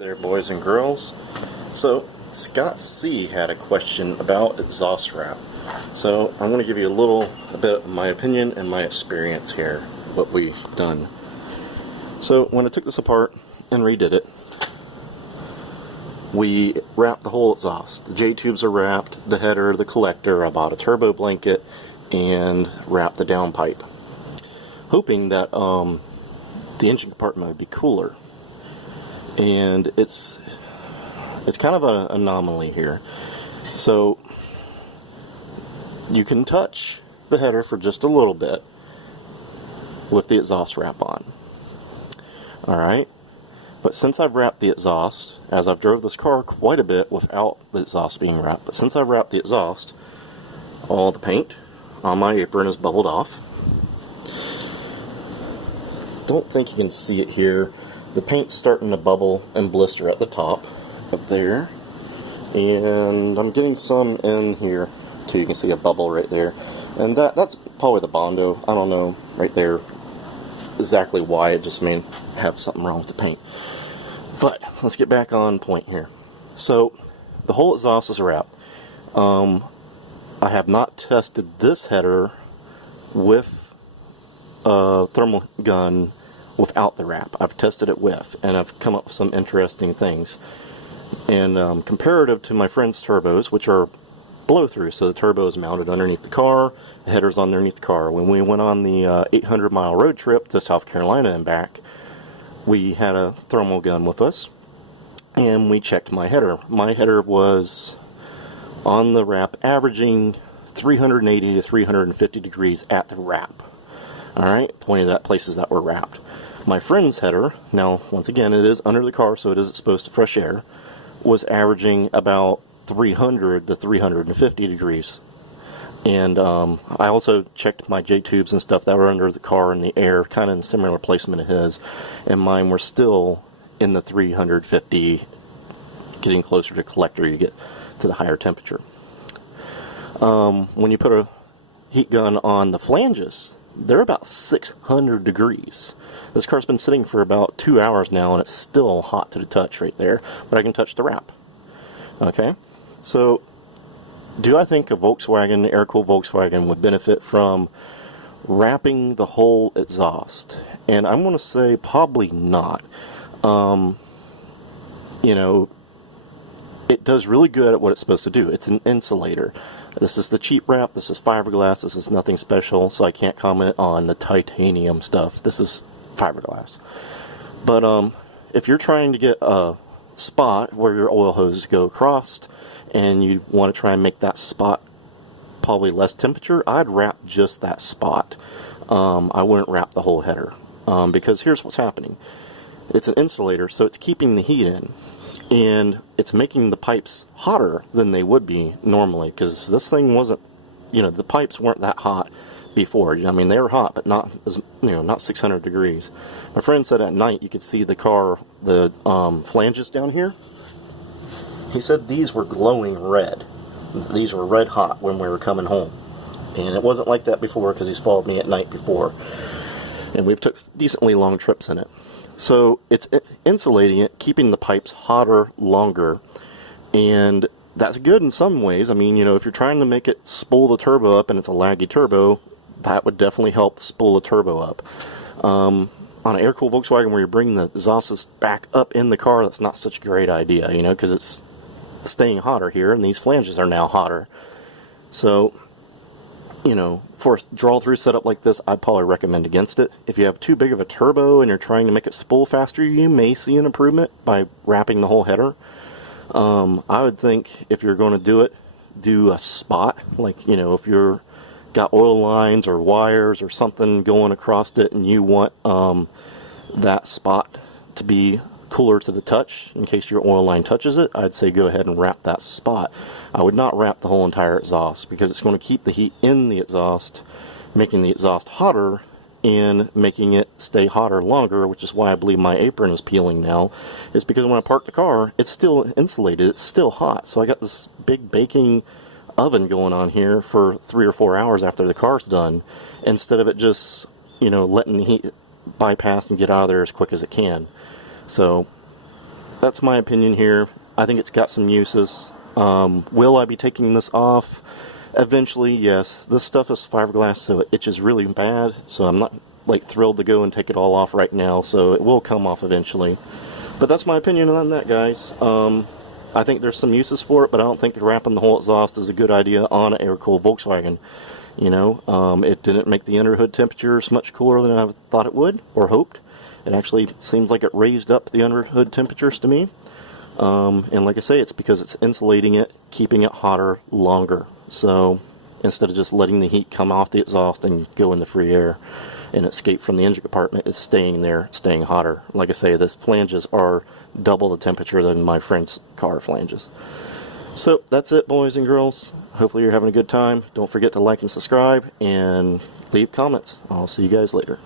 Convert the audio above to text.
There, boys and girls. So, Scott C. had a question about exhaust wrap. So, I'm going to give you a bit of my opinion and my experience here, what we've done. So, when I took this apart and redid it, we wrapped the whole exhaust. The J-tubes are wrapped, the header, the collector. I bought a turbo blanket and wrapped the downpipe, hoping that the engine compartment would be cooler. And it's kind of an anomaly here. So you can touch the header for just a little bit with the exhaust wrap on. Alright, but since I've wrapped the exhaust, as I've drove this car quite a bit without the exhaust being wrapped, but since I've wrapped the exhaust, all the paint on my apron is bubbled off. Don't think you can see it here. The paint's starting to bubble and blister at the top up there, and I'm getting some in here too. You can see a bubble right there, and that's probably the Bondo. I don't know right there exactly why. It just may have something wrong with the paint. But let's get back on point here. So the whole exhaust is wrapped. I have not tested this header with a thermal gun without the wrap. I've tested it with, and I've come up with some interesting things. And comparative to my friend's turbos, which are blow-through, so the turbo is mounted underneath the car, the header's underneath the car. When we went on the 800-mile road trip to South Carolina and back, we had a thermal gun with us, and we checked my header. My header was on the wrap averaging 380 to 350 degrees at the wrap. Alright, pointed at places that were wrapped. My friend's header, now once again it is under the car, so it is exposed to fresh air, was averaging about 300 to 350 degrees. And I also checked my J-tubes and stuff that were under the car in the air, kind of in similar placement of his, and mine were still in the 350, getting closer to collector, you get to the higher temperature. When you put a heat gun on the flanges, they're about 600 degrees. This car's been sitting for about 2 hours now, and it's still hot to the touch right there, but I can touch the wrap. Okay, so do I think a Volkswagen, air-cooled Volkswagen, would benefit from wrapping the whole exhaust? And I'm going to say probably not. You know, it does really good at what it's supposed to do. It's an insulator. This is the cheap wrap, this is fiberglass, this is nothing special, so I can't comment on the titanium stuff. This is fiberglass. But if you're trying to get a spot where your oil hoses go across and you want to try and make that spot probably less temperature, I'd wrap just that spot. I wouldn't wrap the whole header, because here's what's happening. It's an insulator, so it's keeping the heat in, and it's making the pipes hotter than they would be normally, because this thing wasn't, you know, the pipes weren't that hot before. I mean, they were hot, but not as, you know, not 600 degrees. My friend said at night you could see the car, the flanges down here. He said these were glowing red. These were red hot when we were coming home, and it wasn't like that before because he's followed me at night before, and we've took decently long trips in it. So it's insulating it, keeping the pipes hotter longer, and that's good in some ways. I mean, you know, if you're trying to make it spool the turbo up and it's a laggy turbo, that would definitely help spool the turbo up. On an air-cooled Volkswagen where you're bringing the exhaust back up in the car, that's not such a great idea, you know, because it's staying hotter here, and these flanges are now hotter. So, you know, for a draw-through setup like this, I'd probably recommend against it. If you have too big of a turbo and you're trying to make it spool faster, you may see an improvement by wrapping the whole header. I would think if you're going to do it, do a spot, like, you know, if you're got oil lines or wires or something going across it and you want that spot to be cooler to the touch in case your oil line touches it, I'd say go ahead and wrap that spot. I would not wrap the whole entire exhaust because it's going to keep the heat in the exhaust, making the exhaust hotter and making it stay hotter longer, which is why I believe my apron is peeling now, is because when I park the car, it's still insulated, it's still hot. So I got this big baking oven going on here for 3 or 4 hours after the car's done, instead of it just, you know, letting the heat bypass and get out of there as quick as it can. So that's my opinion here. I think it's got some uses. Will I be taking this off? Eventually, yes. This stuff is fiberglass, so it itches really bad, so I'm not like thrilled to go and take it all off right now, so it will come off eventually. But that's my opinion on that, guys. I think there's some uses for it, but I don't think wrapping the whole exhaust is a good idea on an air-cooled Volkswagen. You know, it didn't make the underhood temperatures much cooler than I thought it would, or hoped. It actually seems like it raised up the underhood temperatures to me. And like I say, it's because it's insulating it, keeping it hotter longer. So instead of just letting the heat come off the exhaust and go in the free air and escape from the engine compartment, it's staying there, staying hotter. Like I say, the flanges are double the temperature than my friend's car flanges. So that's it, boys and girls. Hopefully you're having a good time. Don't forget to like and subscribe and leave comments. I'll see you guys later.